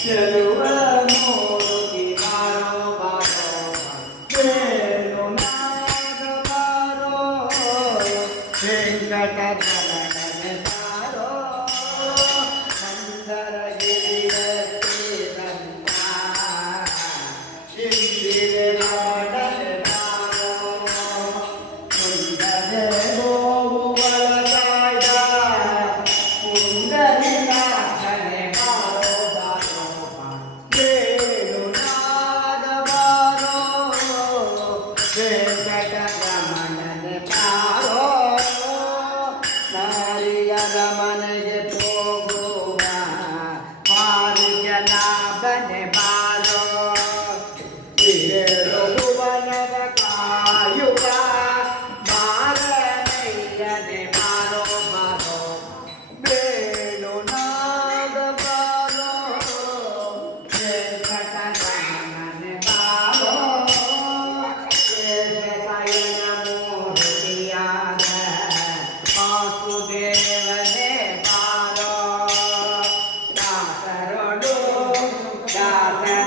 ಚೆಲುವ ಮೂರುತಿ ಬಾರೋ ಬಾರೋ ವೇಣು ನಾದ ಬಾರೋ ವೆಂಕಟರಮಣನೆ ಬಾರೋ ಮಂದರಗಿರಿಯತ್ತಿ ದಂತ ಇಂದಿರೆ ನಾಡನೆ ಬಾರೋ ಮುಂದನೆ ಗೋವು ಬಳಗಾಯ ಮುಂದನೆ ನಾಥನೆ ಬಾರೋ ಬಾರೋ ವೇಣು ನಾದ ಬಾರೋ ವೆಂಕಟರಮಣನೆ ಬಾರೋ ನಾರಿಯರ ಮನೆಗೆ ಹೋಗುವ ಮಾರುಜನಾಭನೆ ಬಾರೋ ಏಳು ಭುವನದ ಕಾಯುವ ಬಾರನಯ್ಯನೆ ಬಾರೋ ಬಾರೋ ವೇಣು ನಾದ ಬಾರೋ ವೆಂಕಟರಮಣನೆ ಬಾರೋ ಶೇಷಶಯನ ಮೂರ್ತಿಯಾದ ವಾಸುದೇವನೇ ಬಾರೋ ದಾಸರೊಡು ದಾಸರ